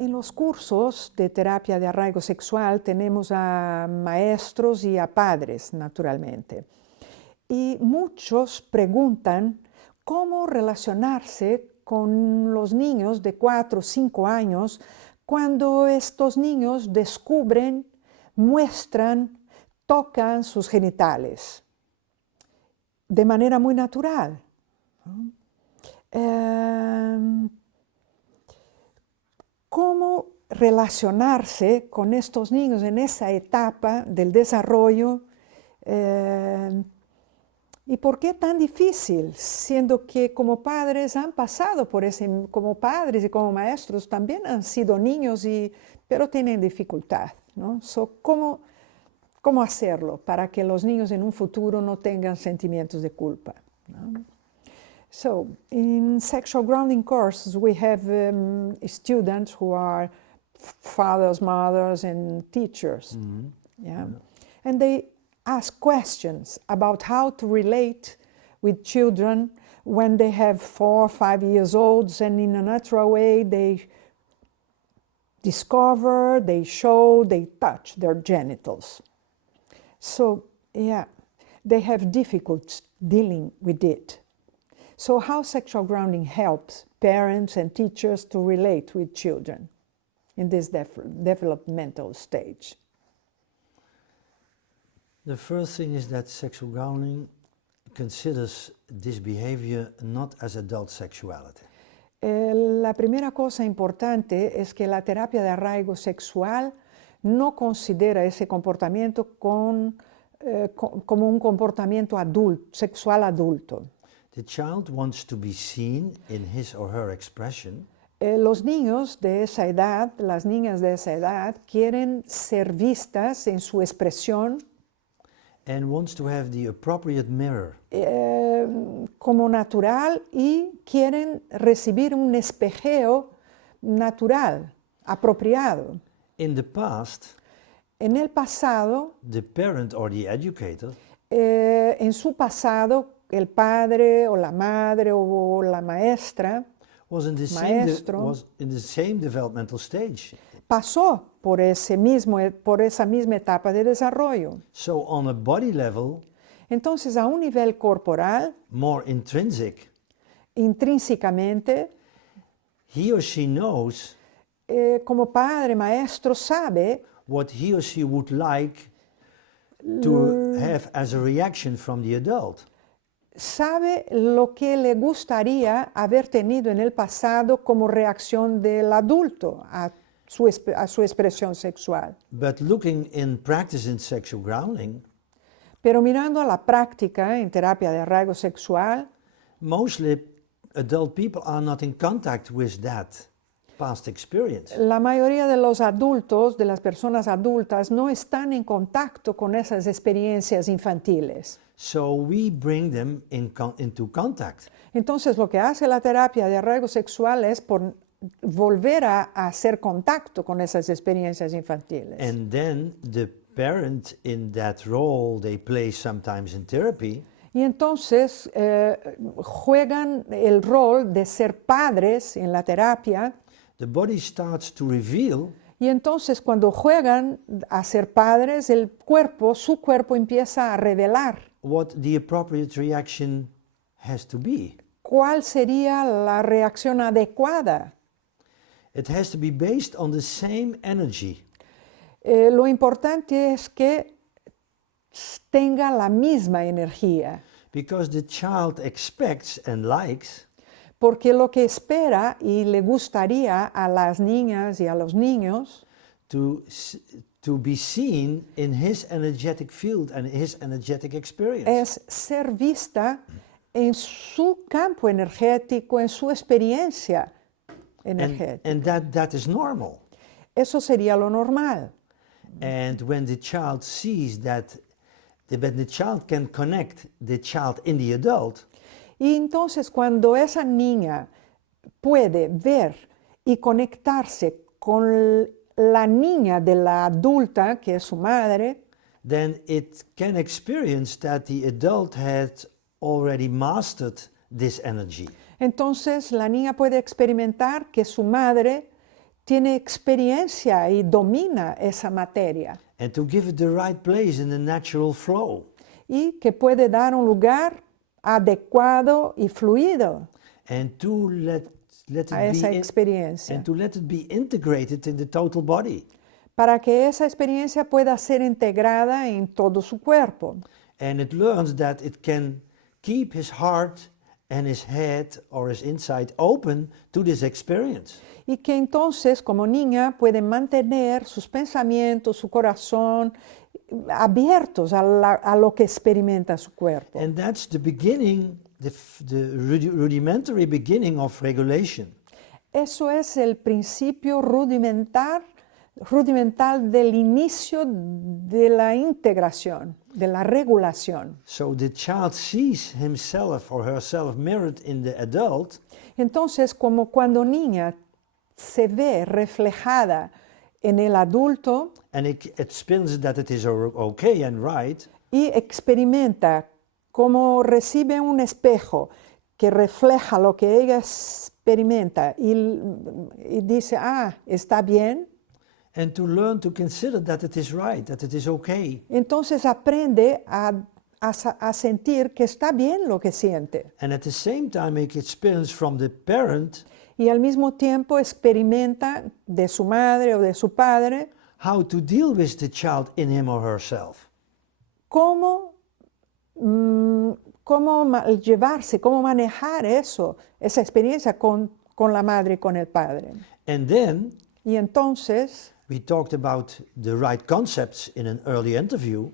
En los cursos de terapia de arraigo sexual tenemos a maestros y a padres, naturalmente. Y muchos preguntan cómo relacionarse con los niños de 4 o 5 años cuando estos niños descubren, muestran, tocan sus genitales de manera muy natural. ¿Cómo relacionarse con estos niños en esa etapa del desarrollo? ¿Y por qué tan difícil? Siendo que como padres han pasado por ese, como padres y como maestros también han sido niños, pero tienen dificultad, ¿no? ¿Cómo hacerlo para que los niños en un futuro no tengan sentimientos de culpa, ¿no? So, in sexual grounding courses, we have students who are fathers, mothers, and teachers. Yeah? And they ask questions about how to relate with children when they have 4 or 5 years old, and in a natural way they discover, they show, they touch their genitals. So, yeah, they have difficulty dealing with it. So how sexual grounding helps parents and teachers to relate with children in this developmental stage? The first thing is that sexual grounding considers this behavior not as adult sexuality. La primera cosa importante es que la terapia de arraigo sexual no considera ese comportamiento como un comportamiento sexual adulto. The child wants to be seen in his or her expression. Los niños de esa edad, las niñas de esa edad, quieren ser vistas en su expresión. And wants to have the appropriate mirror. Como natural, y quieren recibir un espejeo natural, apropiado. In the past, en el pasado, the parent or the educator en su pasado, el padre o la madre o la maestra, was in the same developmental stage. Pasó por esa misma etapa de desarrollo. So on a body level, entonces a un nivel corporal, more intrinsic, intrínsecamente, he or she knows como padre, maestro, sabe what he or she would like to have as a reaction from the adult. Sabe lo que le gustaría haber tenido en el pasado como reacción del adulto a su expresión sexual. But looking in practice in sexual grounding, pero mirando a la práctica en terapia de arraigo sexual, mostly adult people are not in contact with that past experience. La mayoría de los adultos, de las personas adultas, no están en contacto con esas experiencias infantiles. So we bring them into contact. Entonces lo que hace la terapia de arraigo sexual es volver a hacer contacto con esas experiencias infantiles. And then the parent in that role they play sometimes in therapy. Y entonces juegan el rol de ser padres en la terapia. The body starts to reveal. Y entonces cuando juegan a ser padres, su cuerpo empieza a revelar. What the appropriate reaction has to be. ¿Cuál sería la reacción adecuada? It has to be based on the same energy. Lo importante es que tenga la misma energía. Because the child expects and likes. Porque lo que espera y le gustaría a las niñas y a los niños to be seen in his energetic field and his energetic experience. Es ser vista en su campo energético, en su experiencia energética. And that is normal. Eso sería lo normal. And when the child sees that, when the child can connect the child in the adult. Y entonces cuando esa niña puede ver y conectarse con la niña de la adulta, que es su madre, then it can experience that the adult has already mastered this energy. Entonces la niña puede experimentar que su madre tiene experiencia y domina esa materia and to give it the right place in the natural flow. y que puede dar un lugar adecuado y fluido And to let it a esa be experiencia, and to let it be integrated in the total body. para que esa experiencia pueda ser integrada en todo su cuerpo. And it learns that it can keep his heart and his head or his inside open to this experience. Y que entonces, como niña, puede mantener sus pensamientos, su corazón abiertos a lo que experimenta su cuerpo. And that's the beginning, the rudimentary beginning of regulation. Eso es el principio rudimental del inicio de la integración, de la regulación. So the child sees himself or herself mirrored in the adult, Entonces, como cuando niña se ve reflejada en el adulto and it experiences that it is okay and right, y experimenta como recibe un espejo que refleja lo que ella experimenta y dice, está bien. and to learn to consider that it is right, that it is okay. Entonces aprende a sentir que está bien lo que siente. And at the same time, make experience from the parent Y al mismo tiempo experimenta de su madre o de su padre how to deal with the child in him or herself. cómo llevarse, cómo manejar esa experiencia con la madre y con el padre. And then Y entonces we talked about the right concepts in an early interview.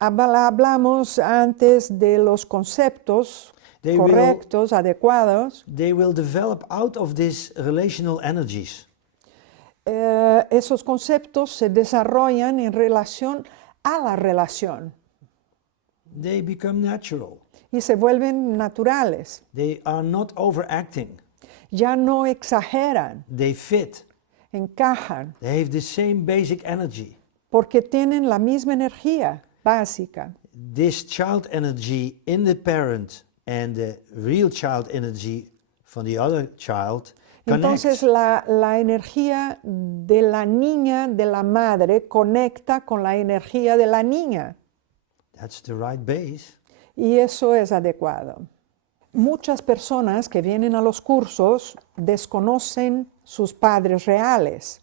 hablamos antes de los conceptos They correctos, adecuados. They will develop out of these relational energies. Esos conceptos se desarrollan en relación a la relación They become natural. y se vuelven naturales. They are not overacting. Ya no exageran, They fit. encajan, They have the same basic energy. porque tienen la misma energía básica. This child energy in the parent and the real child energy from the other child Entonces connects. la energía de la niña, de la madre, conecta con la energía de la niña. That's the right base. Y eso es adecuado. Muchas personas que vienen a los cursos desconocen sus padres reales.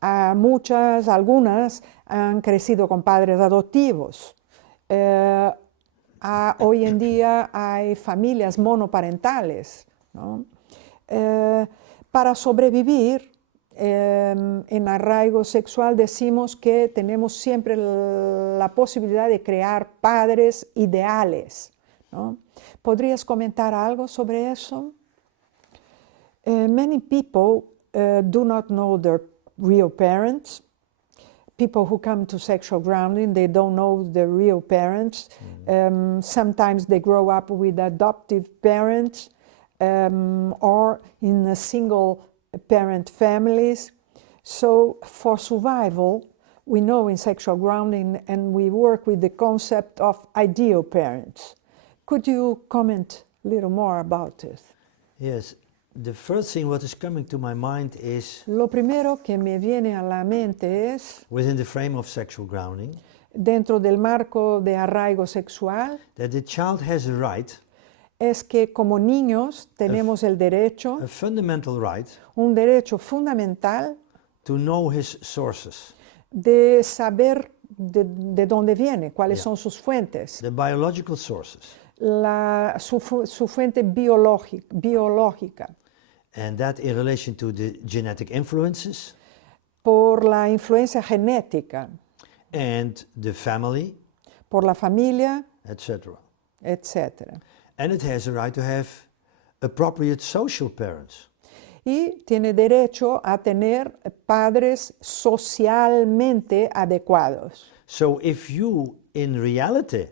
Algunas han crecido con padres adoptivos. Hoy en día hay familias monoparentales, ¿no? Para sobrevivir en arraigo sexual decimos que tenemos siempre la posibilidad de crear padres ideales, ¿no? ¿Podrías comentar algo sobre eso? Many people do not know their real parents. People who come to sexual grounding, they don't know their real parents. Sometimes they grow up with adoptive parents or in single parent families. So for survival, we know in sexual grounding and we work with the concept of ideal parents. Could you comment a little more about this? Yes. The first thing what is coming to my mind is Lo primero que me viene a la mente es, within the frame of sexual grounding, dentro del marco de arraigo sexual, that the child has a right, es que como niños tenemos el derecho, a fundamental right, un derecho fundamental to know his sources, de saber de dónde viene, cuáles son sus fuentes, the biological sources, su fuente biológica, and that in relation to the genetic influences por la influencia genética, and the family, por la familia, etc. etc. And it has a right to have appropriate social parents. Y tiene derecho a tener padres socialmente adecuados. So if you, in reality,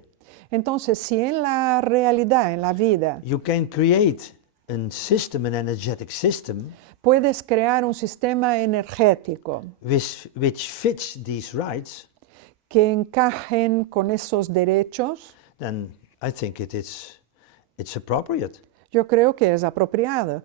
Entonces, si en la realidad, en la vida, you can create a system, an energetic system, puedes crear un sistema energético which fits these rights, que encajen con esos derechos, then I think it's appropriate. Yo creo que es apropiado.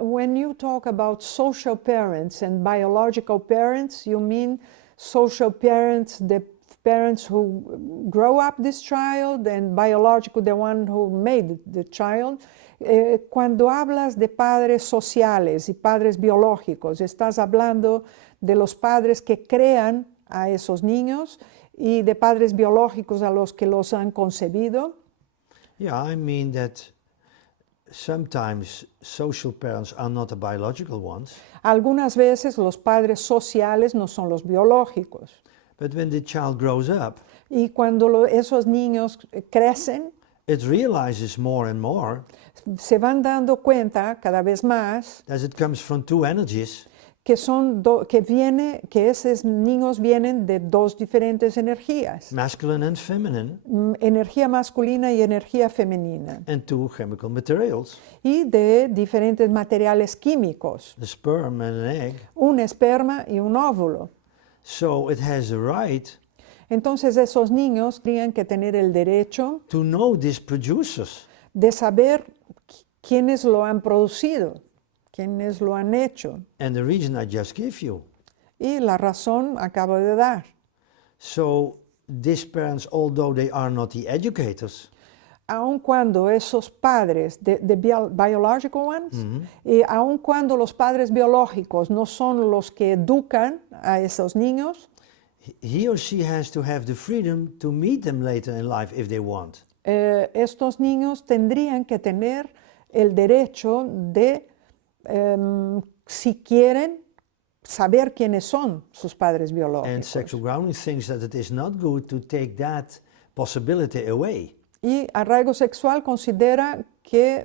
When you talk about social parents and biological parents, you mean social parents, the parents who grow up this child, and biological, the one who made the child. Cuando hablas de padres sociales y padres biológicos, estás hablando de los padres que crean a esos niños y de padres biológicos a los que los han concebido. Yeah, I mean that sometimes social parents are not the biological ones, Algunas veces los padres sociales no son los biológicos. but when the child grows up, Y cuando esos niños crecen, it realizes more and more se van dando cuenta cada vez más that it comes from two energies, que que esos niños vienen de dos diferentes energías, masculine and feminine, energía masculina y energía femenina, and two chemical materials, y de diferentes materiales químicos, the sperm and an egg. un esperma y un óvulo. So it has the right Entonces esos niños tienen que tener el derecho to know these producers. de saber quiénes lo han producido, quiénes lo han hecho. And the reason I just give you. Y la razón acabo de dar. So these parents, although they are not the educators, Aun cuando esos padres, biological ones, y aun cuando los padres biológicos no son los que educan a esos niños, he or she has to have the freedom to meet them later in life if they want. estos niños tendrían que tener el derecho de, si quieren, saber quiénes son sus padres And biológicos. sexual grounding thinks that it is not good to take that possibility away. Y arraigo sexual considera que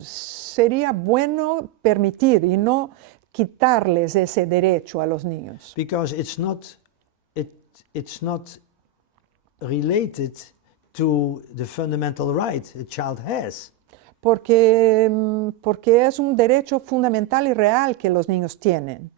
sería bueno permitir y no quitarles ese derecho a los niños. Because it's not related to the fundamental right a child has. Porque es un derecho fundamental y real que los niños tienen.